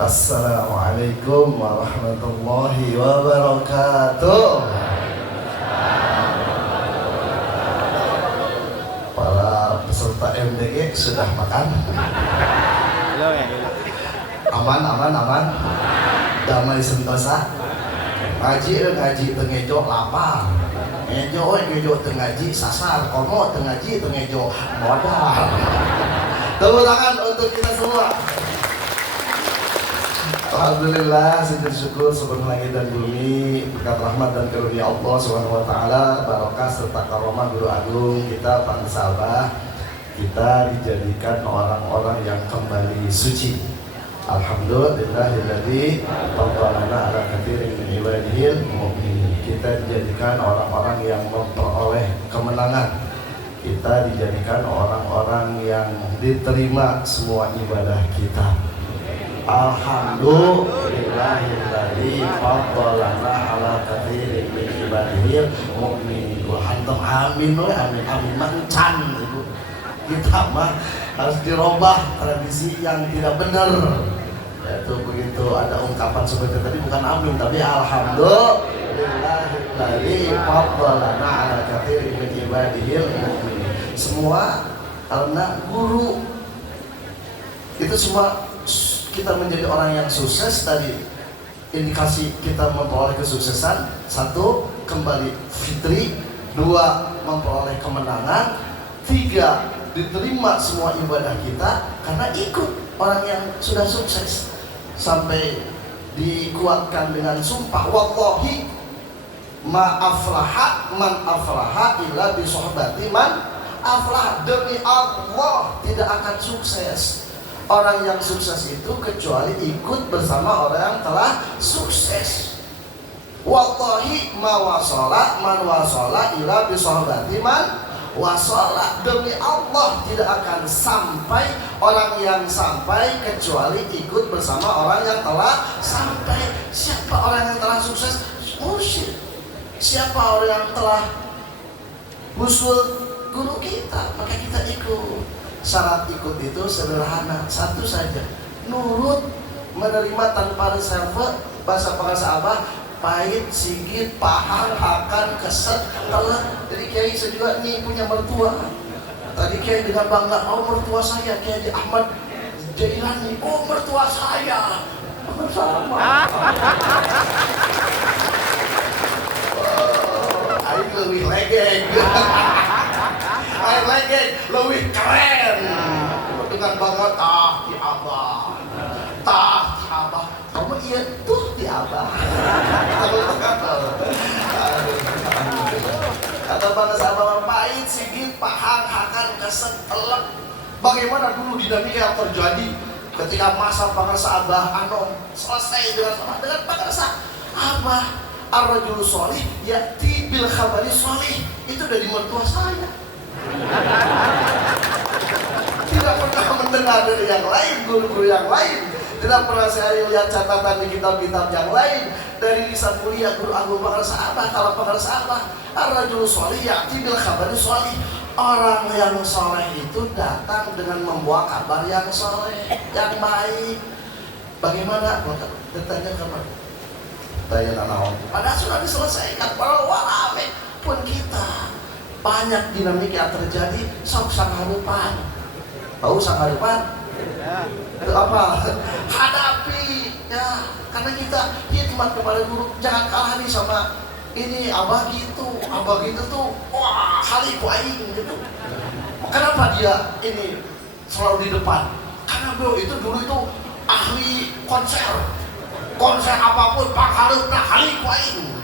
Assalamualaikum warahmatullahi wabarakatuh. Para peserta MDG sudah makan? Aman. Damai sentosa. Ngaji tengejo lapar. Ngejo tengaji sasar. Komo tengaji tengejo modal. Tepuk tangan untuk kita semua. Alhamdulillah, sujud syukur sepenuh langit dan bumi, berkat rahmat dan karunia Allah Subhanahu wa taala, barokah serta karomah guru agung kita Pak Sabah, kita dijadikan orang-orang yang kembali suci. Alhamdulillahilladzi faddalana ala katsirin min ibadihil mu'minin. Kita dijadikan orang-orang yang memperoleh kemenangan. Kita dijadikan orang-orang yang diterima semua ibadah kita. Alhamdulillahilladzi faddalana ala katsirin min ibadihil mu'minin. Hantam amin we, amin mancan itu. Kita mah harus dirubah tradisi yang tidak benar. Yaitu begitu ada ungkapan seperti tadi bukan amin tapi alhamdulillahilladzi faddalana ala katsirin min ibadihil mu'minin. Semua karena guru itu semua kita menjadi orang yang sukses. Tadi indikasi kita memperoleh kesuksesan: satu, kembali fitri; dua, memperoleh kemenangan; tiga, diterima semua ibadah kita karena ikut orang yang sudah sukses. Sampai dikuatkan dengan sumpah, wallahi ma aflaha man aflaha illa bi sohbati man aflah. Demi Allah tidak akan sukses orang yang sukses itu kecuali ikut bersama orang yang telah sukses. Wallahi ma wasala man wasala ila bi sohbati man wasala. Demi Allah tidak akan sampai orang yang sampai kecuali ikut bersama orang yang telah sampai. Siapa orang yang telah sukses? Mursyid. Siapa orang yang telah usul? Guru kita. Maka kita ikut. Syarat ikut itu sederhana, satu saja: nurut, menerima tanpa reserve. Bahasa Abah, pahit, sigit, pahang, hakan, keset, telan. Jadi kiai saya juga nih punya mertua. Tadi kiai dengan bangga, oh mertua saya Kiai Ahmad Jailani, oh mertua saya sama. Ayo lebih legeng. Air legeng lebih keren. Dengan bangga, tah di abah. Kamu iya tuh di abah. Kata bangsa abah, pahit, sigit, pahang, hakan, keset, telek. Bagaimana dulu dinamika yang terjadi ketika masa bangsa abah Anom selesai dengan bangsa abah ar-rajul sholih ya'ti bil khabari sholih. Itu dari mertua saya. Tidak pernah mendengar dari yang lain, guru-guru yang lain. Tidak pernah saya lihat catatan di kitab-kitab yang lain. Dari lisan mulia guru agung Bakar Sahabah, kalau Bakar Sahabah, ar-rajul sholih ya'ti bil khabari sholih. Orang yang soleh itu datang dengan membawa kabar yang soleh, yang baik. Bagaimana? Bertanya kemana? Tanya nanaon. Padahal sudah diselesaikan. Walaupun pun kita banyak dinamika yang terjadi. Sok sangharupan. Tahu sangharupan? Ya. Itu apa? Hadapi ya. Karena kita khidmat kepada guru. Jangan kalah nih sama ini abah gitu tuh. Wah, haliku aing gitu. Kenapa dia ini selalu di depan? Karena beliau itu dulu itu ahli konser apapun panghareupna haliku aing.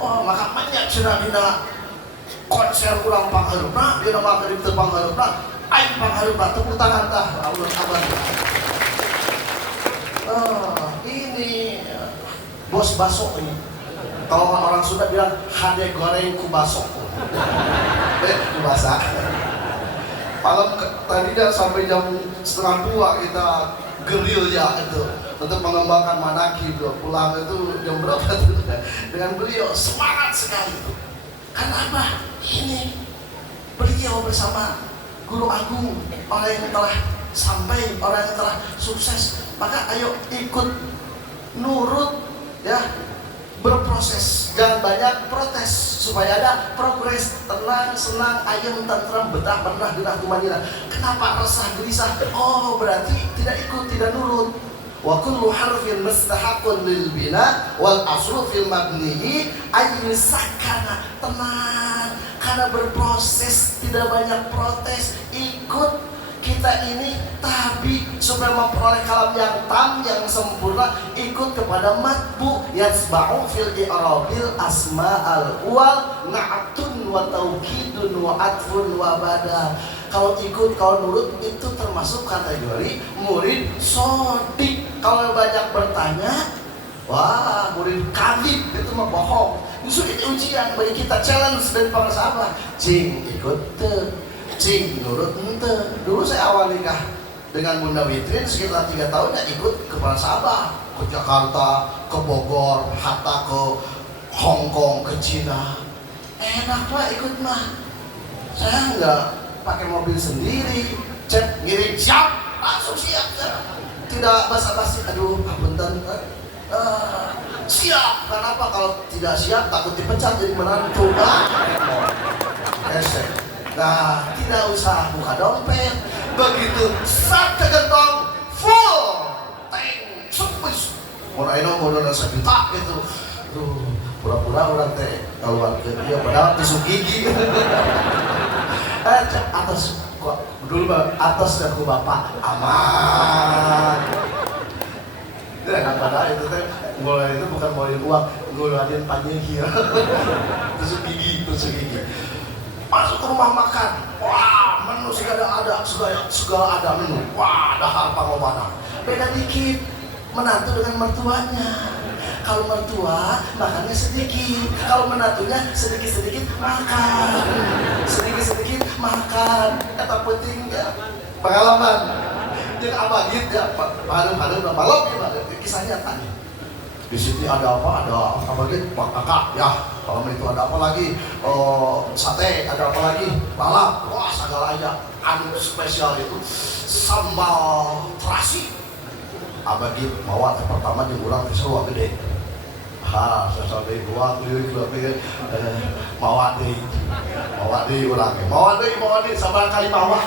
Oh, maka banyak cenah dina konser ulang panghareupna, dia nama kerip teu panghareupna, aing panghareupna. Tepuk tangan tah Allah abad. Ini bos baso ini. Kalau orang Sunda bilang hade goreng ku baso. Ku basa. Malam tadi dah sampai jam 1:30 kita geril ya itu untuk mengembangkan manakib. Pulang itu jam berapa tuh? Dengan beliau semangat sekali itu. Karena apa? Ini beliau bersama guru agung, orang yang telah sampai, orang yang telah sukses Maka ayo ikut nurut ya, berproses, jangan banyak protes supaya ada progres, tenang, senang, ayem, tentram, betah, benah, genah, tumanina. Kenapa resah, gelisah? Oh, berarti tidak ikut, tidak nurut. Wa kullu harfin mustahaqqun lil bina wal aslu fil mabnihi ayyusakana. Tenang, karena berproses, tidak banyak protes, ikut. Kita ini tabi supaya memperoleh kalam yang tam, yang sempurna, ikut kepada matbu yasba'u fil i'rabil asma'al wal na'tun wa taukidun wa atfun wa badal. Kalau ikut, kalau nurut, itu termasuk kategori murid sodik. Kalau banyak bertanya, wah, murid kadhib, itu mah bohong. Justru ini ujian bagi kita, challenge dari para sahabat. Cing, ikut tuh, cing, nurut ente. Dulu saya awal nikah dengan Bunda Witrin sekitar 3 tahun ya, ikut ke para sahabat, ke Jakarta, ke Bogor, hatta ke Hong Kong, ke Cina. Enak pak ikut mah. Saya nggak pakai mobil sendiri, chat ngirim siap, langsung siap. Tidak basa-basi, aduh punten, siap. Kenapa? Kalau tidak siap takut dipecat jadi menantu. Esek. Nah, tidak usah buka dompet. Begitu satu gentong full tank supis. Moraino modal 1 juta gitu. Pura-pura orang teh keluar ke dia padahal tusuk gigi. Atas kok dulu atas dan ku bapak aman. Kadang-kadang itu teh mulai itu bukan mulai uang, ngularin panjang. Tusuk gigi. Masuk ke rumah makan, wah menu segala ada menu, wah dahar pangobana. Beda dikit menantu dengan mertuanya. Kalau mertua makannya sedikit, kalau menantunya sedikit makan, sedikit makan. Kata penting ya pengalaman. Jadi apa gitu ya, baru udah malam ya, kisahnya tadi. Di sini ada apa gitu, Pak Kakak ya. Kalau itu ada apa lagi, sate, ada apa lagi, balap, wah segala aja. Anu spesial itu sambal terasi. Abadi mawa pertama di urang di Sawah gede. Saya sampai dua pikir mawa di urang, mawa di sabar kali mawa.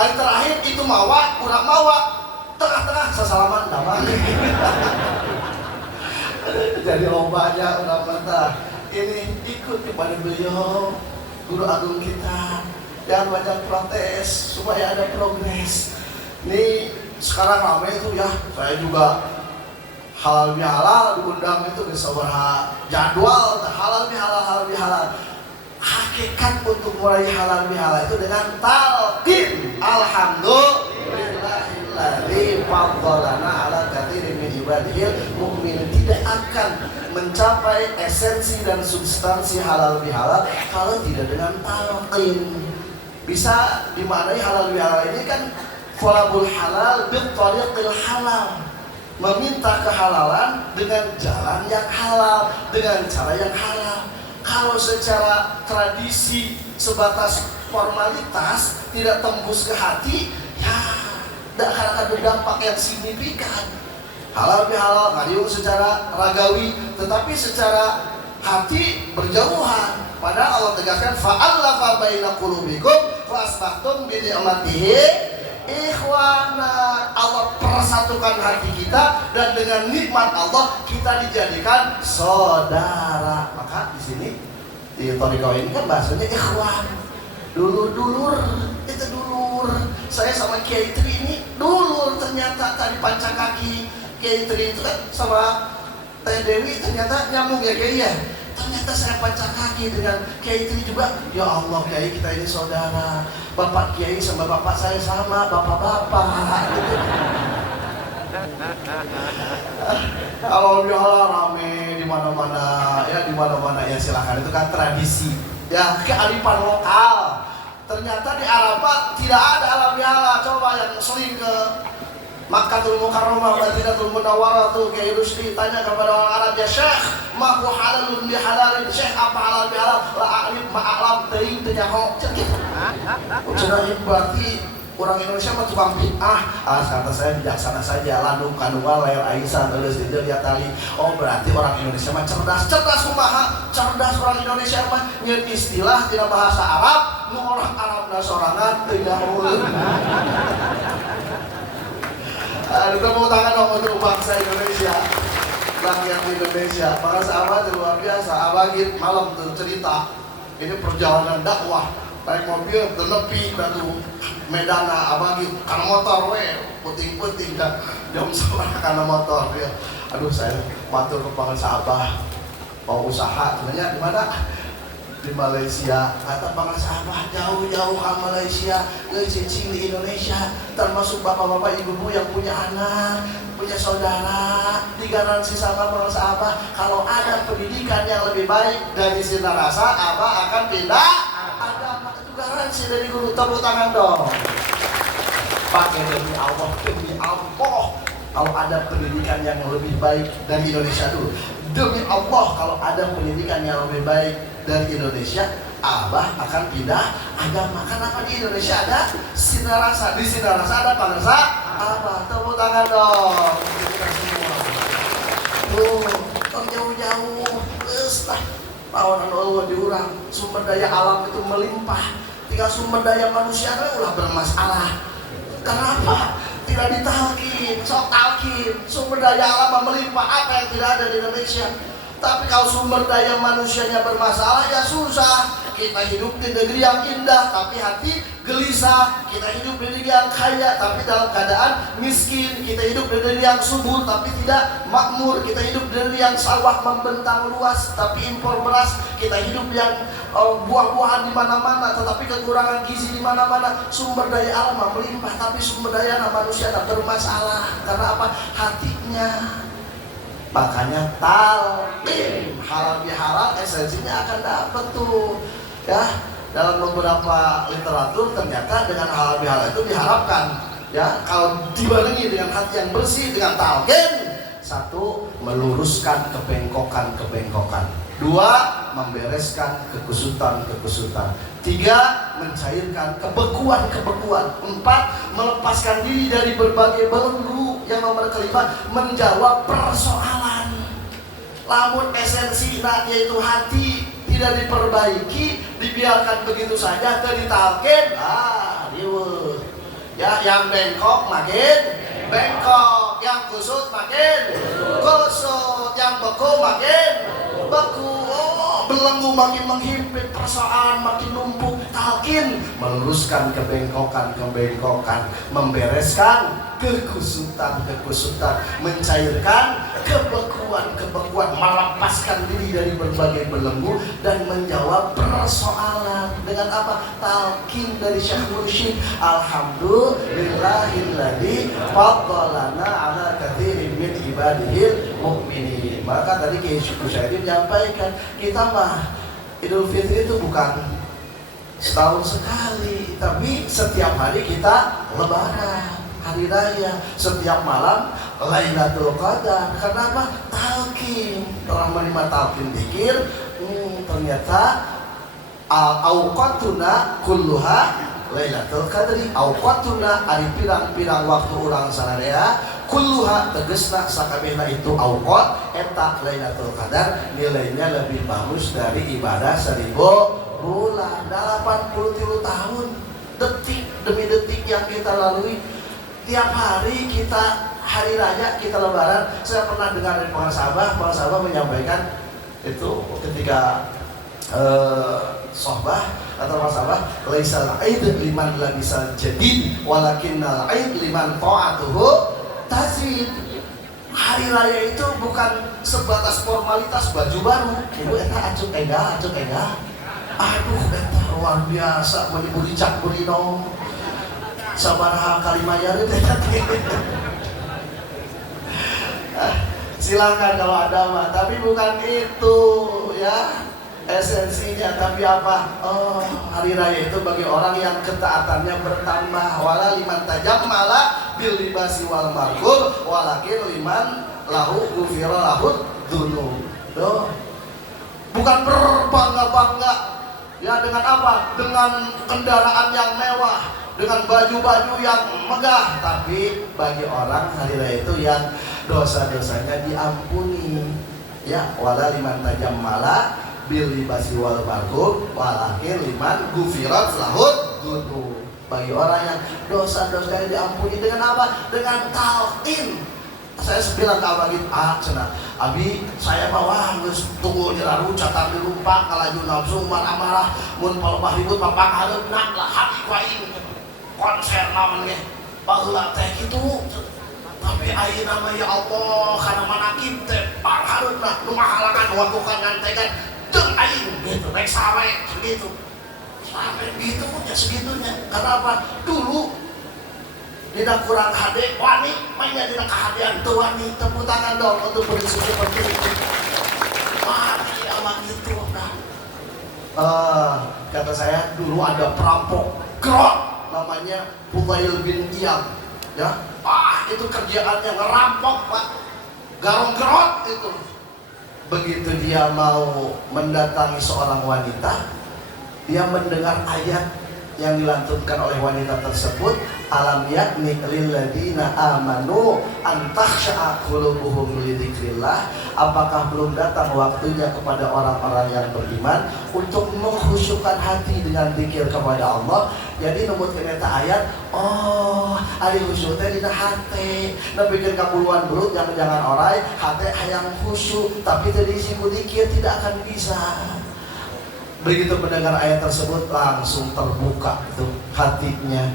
Hari terakhir itu mawa, urang mawa, tengah-tengah sesalaman damai. Jadi lombanya urang mata. Ini ikut kepada beliau, guru agung kita, jangan banyak protes supaya ada progres. Ini sekarang ramai itu ya, saya juga halal bihalal diundang itu di sebuah jadwal halal bihalal. Hakikat untuk mulai halal bihalal itu dengan talqin. Alhamdulillahilladzi faddalana ala katsirin min ibadihil mu'minin. Tidak akan mencapai esensi dan substansi halal bihalal kalau tidak dengan talqin. Bisa dimaknai halal bihalal ini kan talabul halal bil tariqil halal, meminta kehalalan dengan jalan yang halal, dengan cara yang halal. Kalau secara tradisi sebatas formalitas tidak tembus ke hati, ya tidak akan ada dampak yang signifikan. Halal bihalal ngadiung secara ragawi, tetapi secara hati berjauhan. Padahal Allah tegaskan fa'allafa baina qulubikum fa asbahtum bi ni'matihi ikhwana. Allah persatukan hati kita dan dengan nikmat Allah kita dijadikan saudara. Maka di sini di Toriko ini kan bahasanya ikhwan, dulur itu dulur. Saya sama Kiai Tri ini dulur, ternyata tadi panca kaki. Kiai Tri itu kan sama Teh Dewi ternyata nyambung ya Kiai ya. Ternyata saya panca kaki dengan Kiai Tri juga. Ya Allah Kiai, kita ini saudara. Bapak Kiai sama bapak saya sama, bapak-bapak gitu. Kalau bihalal rame di mana-mana ya silakan, itu kan tradisi. Ya kearifan lokal. Ternyata di Arafah tidak ada halal bihalal. Coba yang sering ke Makkahul Mukarramah, Madinatul Munawwarah tuh Kiai Rusdi tanya kepada orang Arab, ya Syekh, ma huwa halalun bi halalin? Syekh, apa halal bi halal? La a'rif ma a'lam teuing teu nyaho. Cenah berarti orang Indonesia mah tukang kata saya bijaksana saja, landung kanungan layar Aisyah nulis di lihat tali. Oh berarti orang Indonesia mah cerdas kumaha, cerdas orang Indonesia mah nyeun istilah tina bahasa Arab, nu orang Arabna sorangan teu nyaho. Tepuk tangan dong untuk bangsa Indonesia, rakyat Indonesia. Para sahabat luar biasa, abagin malam tuh cerita, ini perjalanan dakwah, naik mobil, tenepi, batu medana, abagin, karena motor, puting-puting, kan, jam sebelah karena motor, ya. Aduh saya matur ke bangsa abah, mau usaha, sebenarnya di mana? Di Malaysia. Kata bangsa abah jauh-jauh ke Malaysia, ngecicing di Indonesia, termasuk bapak-bapak ibu-ibu yang punya anak, punya saudara, digaransi sama bangsa abah kalau ada pendidikan yang lebih baik dari Sinarasa, abah akan pindah agama. Itu garansi dari guru. Tepuk tangan dong. Pakai demi Allah, kalau ada pendidikan yang lebih baik dari Indonesia dulu. Demi Allah, kalau ada pendidikan yang lebih baik dari Indonesia, abah akan pindah agama. Kenapa di Indonesia ada Sinarasa, di Sinarasa ada bangsa abah. Tepuk tangan dong. Kita semua. Tuh, jauh-jauh, lah. Lawan Allah diurang, sumber daya alam itu melimpah. Tinggal sumber daya manusia ulah bermasalah. Kenapa? Tidak ditalkin, sok talkin. Sumber daya alam melimpah, apa yang tidak ada di Indonesia. Tapi kalau sumber daya manusianya bermasalah, ya susah. Kita hidup di negeri yang indah, tapi hati gelisah. Kita hidup di negeri yang kaya, tapi dalam keadaan miskin. Kita hidup di negeri yang subur, tapi tidak makmur. Kita hidup di negeri yang sawah membentang luas, tapi impor beras. Kita hidup yang buah-buahan di mana-mana, tetapi kekurangan gizi di mana-mana. Sumber daya alam melimpah, tapi sumber daya manusia bermasalah. Karena apa? Hatinya. Makanya talqin, halal bihalal esensinya akan dapat tuh. Ya, dalam beberapa literatur ternyata dengan halal bihalal itu diharapkan, ya, kalau dibarengi dengan hati yang bersih dengan talqin, satu, meluruskan kebengkokan. Dua, membereskan kekusutan. Tiga, mencairkan kebekuan. Empat, melepaskan diri dari berbagai belenggu. Yang nomor kelima, menjawab persoalan. Lamun esensi yaitu hati tidak diperbaiki, dibiarkan begitu saja, ditalkin, riweuh. Ya, yang bengkok makin bengkok, yang kusut makin kusut, yang beku makin beku. Belenggu makin menghimpit, persoalan makin numpuk. Talkin, meluruskan kebengkokan, membereskan kekusutan, mencairkan kebekuan, melepaskan diri dari berbagai belenggu dan menjawab persoalan dengan apa? Talqin dari Syekh Mursyid. Alhamdulillahilladzi faddalana ala katsirin min ibadihil mu'minin. Maka tadi Kiai Syukursyaidi menyampaikan, kita mah Idul Fitri itu bukan setahun sekali, tapi setiap hari kita lebaran, hari raya, setiap malam Lailatul Qadar. Kenapa? Talqin. Telah menerima talqin dzikir, ternyata auqatuna kulluha Lailatul Qadri. Auqatuna ari pirang-pirang waktu urang sadaya, kulluha tegesna sakabehna itu auqat eta Lailatul Qadar, nilainya lebih bagus dari ibadah 1000 bulan. 83 tahun, detik demi detik yang kita lalui. Tiap hari kita hari raya, kita lebaran. Saya pernah dengar dari pengasabah menyampaikan itu ketika sohbah atau masabah, laisal aid liman labisal jadid walakinnal aid liman ta'atuhu tazid. Hari raya itu bukan sebatas formalitas baju baru. Ibu eta acuk ega. Aduh, eta luar biasa, menyebut cak burino sabaraha kalimayar itu. Silakan kalau ada mah, tapi bukan itu ya esensinya. Tapi apa? Hari raya itu bagi orang yang ketaatannya bertambah. Wala liman tajammala bil libasi wal markur walakin liman lahu ghufira lahu dzunub. Bukan berbangga-bangga ya dengan apa? Dengan kendaraan yang mewah, dengan baju-baju yang megah, tapi bagi orang hari raya itu yang dosa-dosanya diampuni. Ya, wala liman tajam mala bil libasi wal bargub walakin liman gufirat lahud gudu. Bagi orang yang dosa-dosanya diampuni dengan apa? Dengan talqin. Saya bilang ke abang gitu, cenah abi saya bawa geus tunggu jelaru catat di lupa kalaju nafsu marah-marah mun palebah ribut papak hareupna lah hati waing konser naon ge baheula teh kitu. Tapi ayeuna mah ya Allah kana manakib teh hareupna nu mahalangan wakukan ngantegan jeung aing gitu rek sawe gitu. Sampai gitu ya segitunya. Karena apa? Dulu tidak kurang HD, wani mainnya tidak kehadian tuh wani. Tepuk tangan dong untuk prinsip seperti itu. Mati aman gitu nah. Kata saya dulu ada perampok gerot namanya Fudail bin Iyad ya. Itu kerjaannya ngerampok pak, garong gerot itu. Begitu dia mau mendatangi seorang wanita, dia mendengar ayat yang dilantunkan oleh wanita tersebut, alam yakni lil ladina amanu an takhsha'a qulubuhum li dzikrillah. Apakah belum datang waktunya kepada orang-orang yang beriman untuk mengkhusyukkan hati dengan zikir kepada Allah? Jadi numut keneta ayat, ari khusyuk teh dina hate. Nepikeun ka puluhan belut yang jangan orai, hate hayang khusyuk, tapi teu diisi ku zikir tidak akan bisa. Begitu mendengar ayat tersebut langsung terbuka itu hatinya,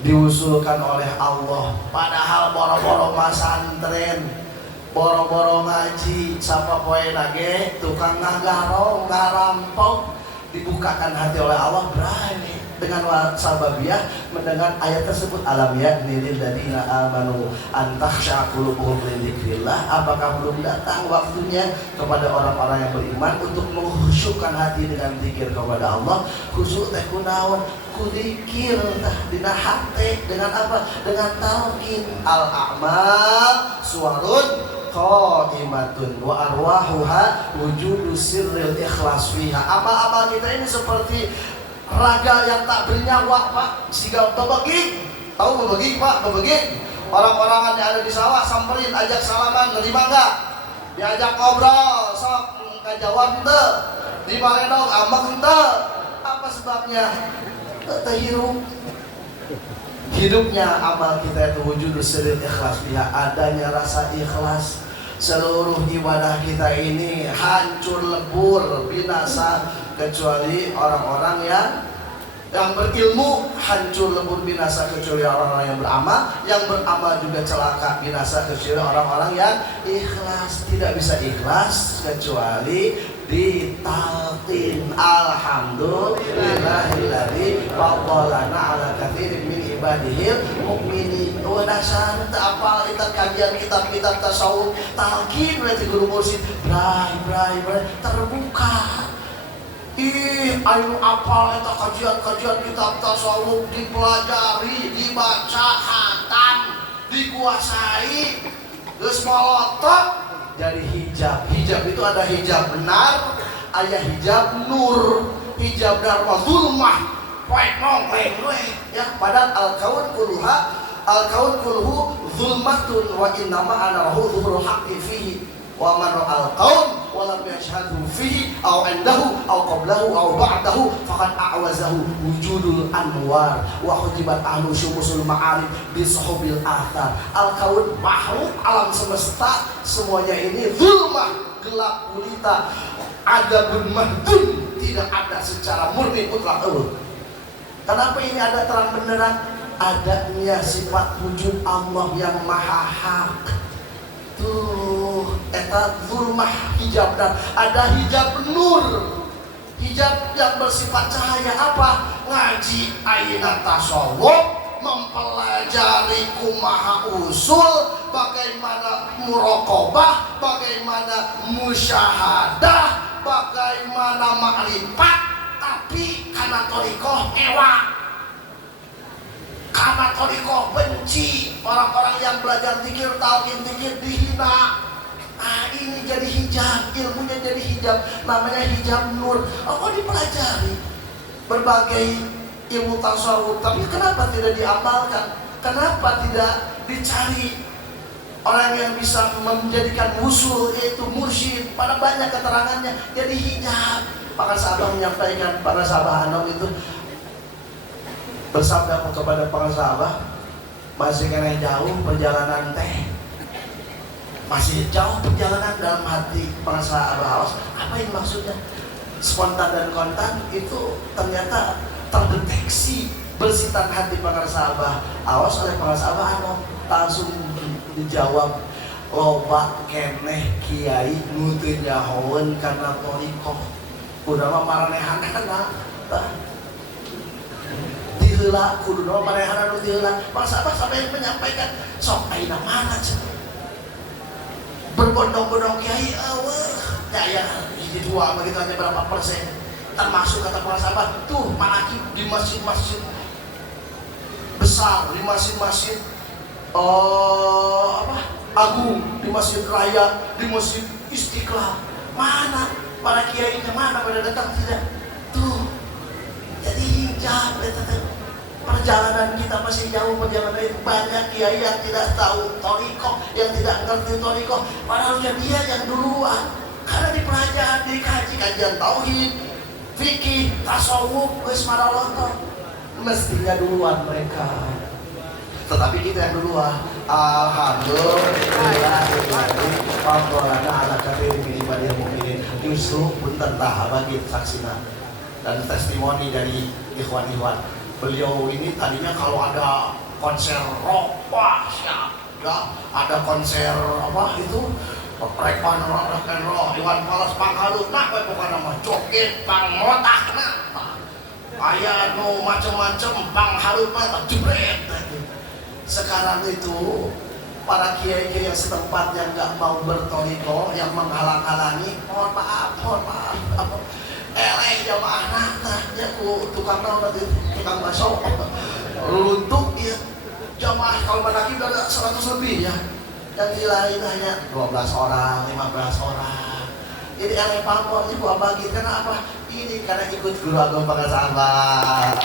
diusulkan oleh Allah. Padahal boro-boro masantren, boro-boro ngaji, sapa poe nage tukang ngagarong, ngarampok, dibukakan hati oleh Allah, berani dengan sababiah mendengar ayat tersebut, alam yakni lil ladina amanu an takhsha'a qulubuhum li dzikrillah. Apakah belum datang waktunya kepada orang-orang yang beriman untuk mengkhusyukkan hati dengan zikir kepada Allah? Khusyuk teh kunaon? Ku zikir tah dina hate dengan apa? Dengan talqin. Al a'mal suwarun qaimatun wa arwahuha wujudu sirril ikhlas fiha. Amal-amal kita ini seperti raga yang tak bernyawa pak, sigal bebegik. Tahu bebegik pak? Bebegik orang-orangan yang ada di sawah, samperin, ajak salaman, nerima enggak? Diajak ngobrol, sok ngajawab ente, di maledog ambek ente. Apa sebabnya? Terhirup hidupnya amal kita itu wujud sirril ikhlas biha, adanya rasa ikhlas. Seluruh ibadah kita ini hancur lebur binasa, kecuali orang-orang yang berilmu. Hancur lebur binasa kecuali orang-orang yang beramal. Yang beramal juga celaka binasa kecuali orang-orang yang ikhlas. Tidak bisa ikhlas kecuali ditalqin. Alhamdulillahilladzi faddalana ala katsirin min ibadihil mukminin. Dasar apal kita kajian kitab-kitab tasawuf, talqin berarti guru mursyid bray terbuka. Ayo apal eta kajian-kajian kitab tasawuf, dipelajari, dibaca, hatam, dikuasai, geus malotot jadi hijab. Hijab itu ada hijab benar, aya hijab nur. Hijab benar mah zulmah, poek nongkleng we ya. Padahal al-kaun kulluhu zulmatun wa innama ana lahu zuhurul haqqi fihi. Wa man ra'al qaum wa lam yashhadu fihi aw indahu aw qablahu aw ba'dahu faqad a'wazahu wujudul anwar wa hujibat ahlu syumusul ma'arif bi sahubil athar. Al-kaun makhluk alam semesta semuanya ini zulmah, gelap gulita, adabun mahdun, tidak ada secara murni mutlak. Kenapa ini ada terang benderang? Adanya sifat wujud Allah yang maha hak. Tuh, eta zulmah hijab, dan ada hijab nur, hijab yang bersifat cahaya. Apa? Ngaji ayeuna tasawuf, mempelajari kumaha usul, bagaimana muraqabah, bagaimana musyahadah, bagaimana makrifat, tapi karena thariqah ewak, karena thariqah benci. Orang-orang yang belajar zikir, talqin zikir dihina. Ini jadi hijab, ilmunya jadi hijab, namanya hijab nur. Dipelajari berbagai ilmu tasawuf, tapi kenapa tidak diamalkan? Kenapa tidak dicari orang yang bisa menjadikan usul, yaitu mursyid? Pada banyak keterangannya jadi hijab. Para sahabat menyampaikan, para sahabat Anom itu bersabda kepada para sahabat, masih kena jauh perjalanan teh, masih jauh perjalanan dalam hati para sahabat Awas. Apa yang maksudnya? Spontan dan kontan itu ternyata terdeteksi bersitan hati para sahabat Awas oleh para sahabat Anom. Langsung dijawab, loba keneh kiai nutu nyahoen karena torikoh udah mah maranehanana diheula kudu mah maranehanana nu diheula. Para sahabat sampai menyampaikan, sok ayeuna mana cenah berbondong-bondong kiai eueuh daya hiji dua begitu hanya berapa persen, termasuk kata para sahabat tuh malaki di masjid-masjid besar, di masjid-masjid agung, di masjid raya, di masjid Istiqlal, mana para kiainya, mana pada datang? Tidak. Tuh jadi hijab. Perjalanan kita masih jauh, perjalanan itu banyak kiai yang tidak tahu torikoh, yang tidak ngerti torikoh, padahal dia yang duluan karena dipelajari, dikaji kajian tauhid, fikih, tasawuf, geus maraloto, mestinya duluan mereka. Tetapi kita yang duluan. Alhamdulillah, Alhamdulillah ala kathir min ibadil mu'minin. Justru punten tah bagi saksina dan testimoni dari ikhwan-ikhwan. Beliau ini tadinya kalau ada konser rock, wah siap ya, ada konser apa itu preman rock and roll, Iwan Fals panghalut, nah bukan nama joget pangmotak, nah aya nu macam-macam panghalut mah jebret. Sekarang itu para kiai-kiai yang setempat yang nggak mau bertoriko, yang menghalang-halangi, mohon maaf, jamaah nah ya ku tukang naon tadi, tukang bakso runtuh ya jamaah kalau lagi udah ada 100 lebih ya, yang lain hanya 12 orang, 15 orang. Jadi aneh pamor ibu abagi karena apa? Ini karena ikut guru agama para sahabat.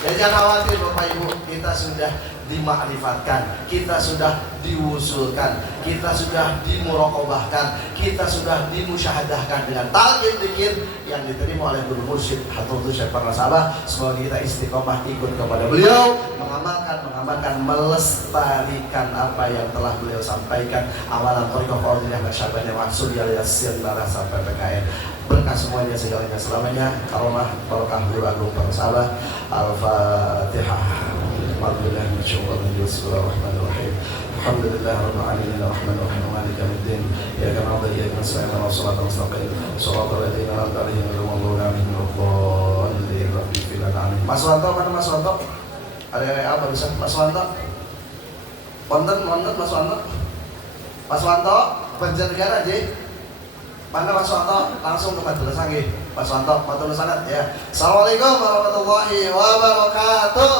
Jadi jangan khawatir Bapak Ibu, kita sudah dimakrifatkan, kita sudah diwusulkan, kita sudah dimuraqabahkan, kita sudah dimusyahadahkan dengan talqin dzikir yang diterima oleh guru mursyid Hadratus Syekh para sahabat. Semoga kita istiqomah ikut kepada beliau, mengamalkan, melestarikan apa yang telah beliau sampaikan. Awalan thariqah qauliyah masyabahnya maksud ya yassir barah sampai PKN. Berkah semuanya segalanya selamanya. Karomah barokah guru agung para sahabat. Al-Fatihah. Alhamdulillah, bismillahirrahmanirrahim. Alhamdulillah rabbil alamin arrahmanirrahim maliki yaumiddin. Iyyaka na'budu wa iyyaka nasta'in ihdinas siratal mustaqim. Shiratal ladzina an'amta 'alaihim ghairil maghdubi 'alaihim waladdallin. Mas Wanto, mana Mas Wanto? Ada apa barusan Mas Wanto? Wonten Mas Wanto? Mas Wanto, Banjarnegara aja. Mana Mas Wanto? Langsung ke madrasah nggih. Mas Wanto, matur sanad ya. Assalamualaikum warahmatullahi wabarakatuh.